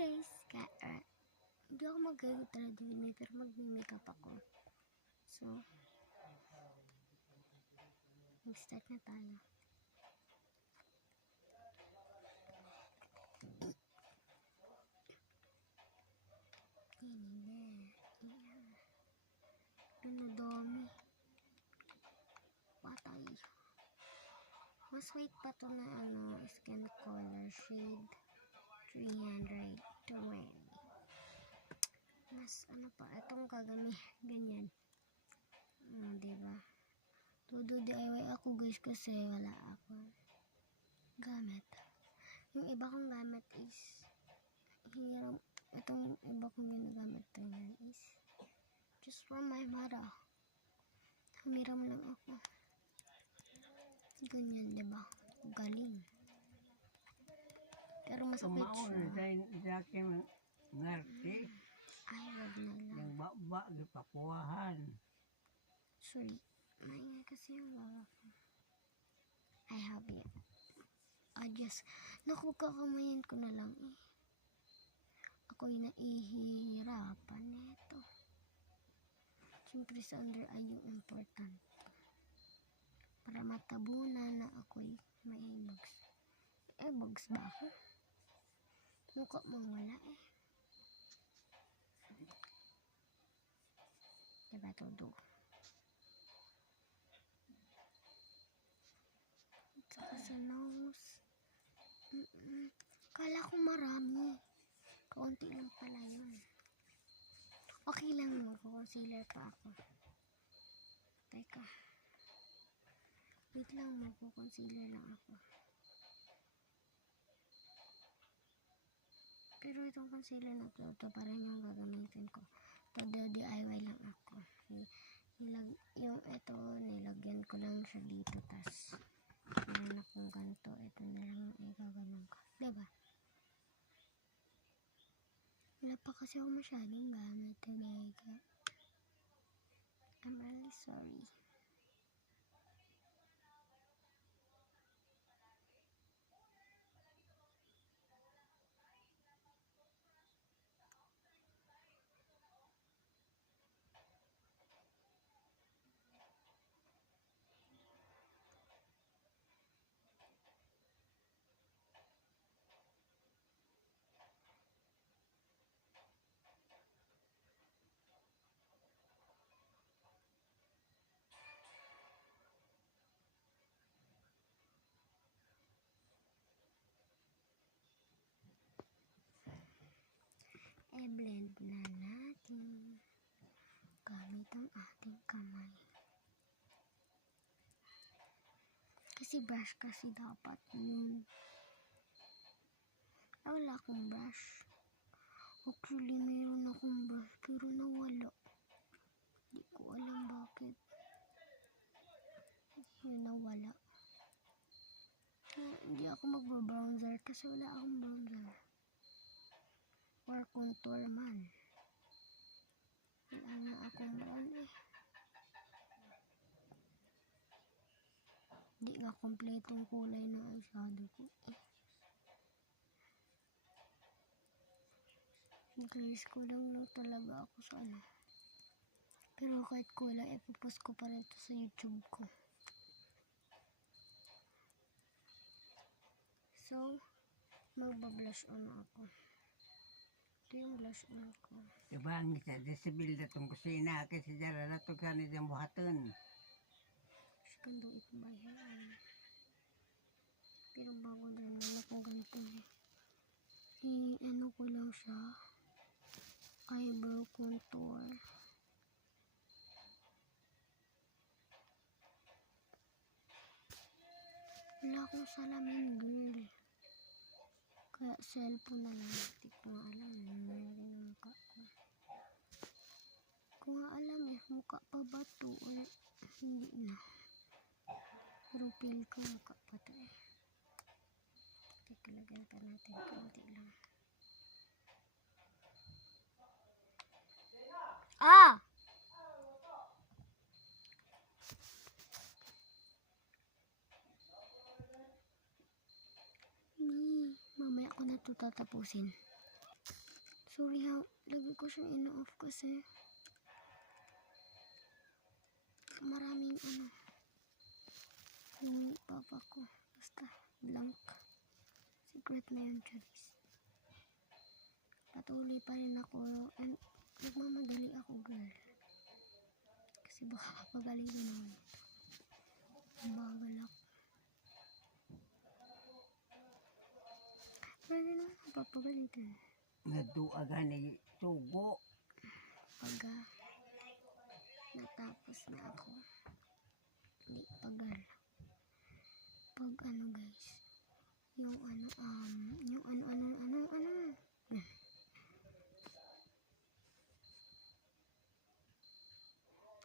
guys, hindi ako mag-graduate pero mag-makeup ako. So, mag-start na tayo. Ano dami? Patay. Mas white pa to na skin color shade 320. Mas pa itong kagami ganyan. Diba? Todo DIY ako guys kasi wala ako gamit. Yung iba kong gamit is hiram. Itong iba kong ginagamit ganyan is just from my mother. Humiram lang ako. Ganyan, diba? Galing. Pero masakit siya. Sa aking ngarti. Ay, wag na lang. Yung baba, gipakuwahan. Sorry. Maingay kasi yung baba ko. I have it. Naku, kakamayan ko na lang eh. Ako'y naihihirapan nito. Siyempre sa under eye yung important. Para matabunan na ako'y may bugs. Bugs ba ako? Mukha mong wala eh. Diba todo? Saka sa nose. Kala ko marami. Kaunti lang pala yun. Okay lang, mag-concealer pa ako. Teka. Wait lang, mag-concealer lang ako. Pero itong concealer na to pa rin yung gagamitin ko. Todo DIY lang ako. Yung ito, nilagyan ko lang siya dito. Tas, meron akong ganito. Ito na lang yung igaganon ko. Diba? Wala pa kasi ako masyadong gamit. I'm really sorry. I-blend na natin gamit ang ating kamay. Kasi brush kasi dapat yun. Wala akong brush. Actually, mayroon akong brush pero nawala. Hindi ko alam bakit. Yun, nawala. Hindi ako mag-bronzer kasi wala akong bronzer. Or contour man. Wala na akong brown eh. Hindi nga kompletong kulay ng eyeshadow ko eh. Nag-release ko lang talaga ako sa Pero kahit kulay, ipopost ko pa rin ito sa YouTube ko. So, magba-blush on ako. Ito yung blush on ko. Diba ang isa, desibil na itong kusina kasi dyan na ito ka nila buhaton. Kando ito ba yan? Pero bago din wala kong ganito eh. I-ano ko lang siya. Eyebrow contour. Wala akong salamin girl. Kaya cellphone na lang. Hindi ko nga alam. Meron ang mukha ko. Kung nga alam mukha pa ba ito? Hindi na. Pero feel ko mukha pa ito eh. Tikalagyan pa natin. Kunti lang. Mamaya ko na ito tatapusin. Sorry ha, lagi ko siyang ino-off kasi maraming yung papa ko. Basta blank. Secret na yun, Charis. Patuloy pa rin ako and nagmamadali ako, girl. Kasi baka kapagaling mo. Bagal ako. Pwede naman ako papagalitan. Naduagan ni sugo. Pag natapos na ako. Hindi, pagal. Pag guys. Yung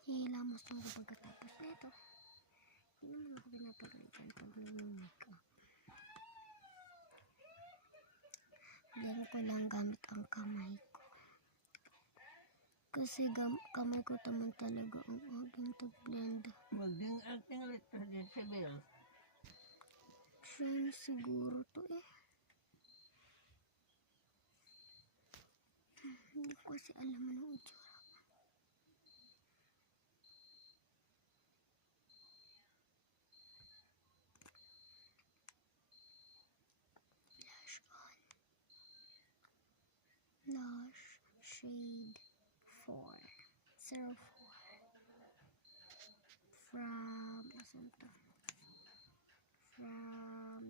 Hilamos lang ako pagkatapos na ito. Hindi naman ako pinapagalitan pag nag-makeup. Blend ko lang gamit ang kamay ko. Kasi kamay ko naman talaga ang aking tag-blend. Magding-acting ulit sa Jezebel. Shine siguro to eh. Hindi ko kasi alam anong itsura. Blush on. Blush shade 404. Asan to?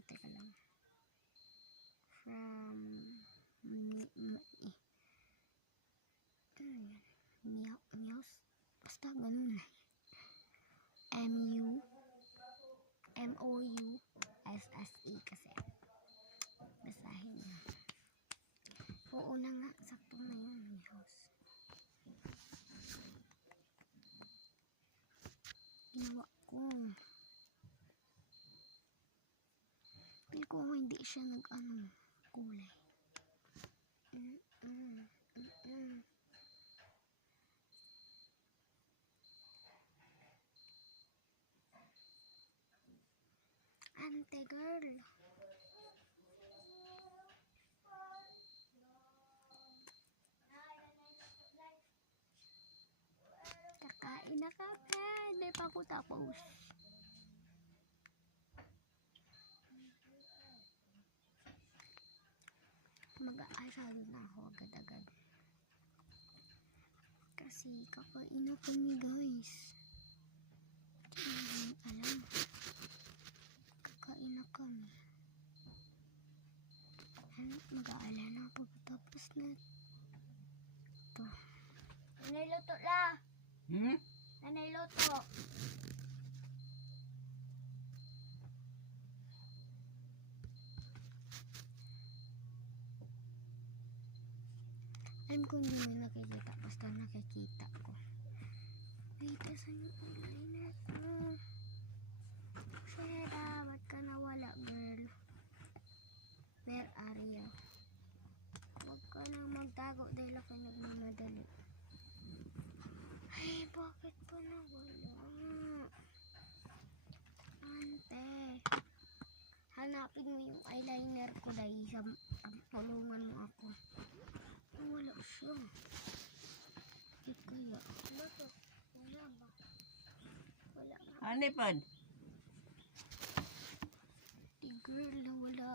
Teka lang. Muse? Basta ganun eh. MOUSSE kasi. Basahin na. Oo na nga, sakto na yun, Muse. Ginawa ko. Feel ko hindi siya kulay. Ante girl. Kakain na kami. Hindi pa ako tapos. Mag-aasal na ako agad-agad. Kasi kakain na kami, guys. Hindi alam. Kakain na kami. Mag-aala na pagkatapos na ito. Nanay luto la. Nanay luto. Alam ko hindi mo nakikita, basta nakikita ko. Wait, asan yung eyeliner ko? Shera, ba't ka nawala, girl? Where are you? Huwag ka nang magtago dahil ako nagmamadali. Ay, bakit pa nawala? Ante, hanapin mo yung eyeliner ko dahil sa tulungan mo ako. Wala siya. Di kaya. Bakit? Wala ba? Wala nga. Ano pa? Di girl na wala.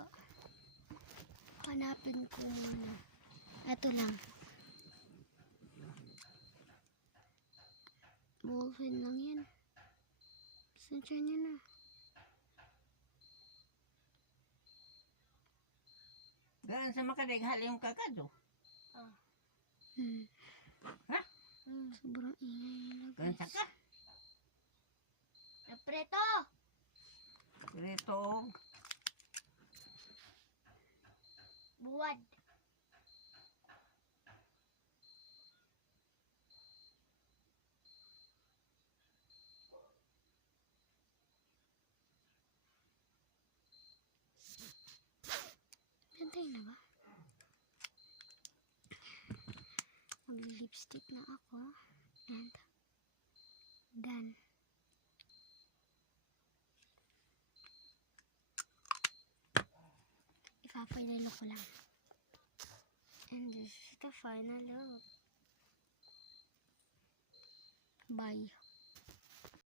Hanapin ko muna. Ito lang. Ballpen lang yan. Sadya niya na. Gaan sa makadaghal yung kakado. Ha? Sobrang ingay na Gaan sa ka? Napreto! Rito. Buwad. Bantay na ba? Mag-lipstick na ako. And done. Ipapalilo ko lang. And And this is the final look. Bye.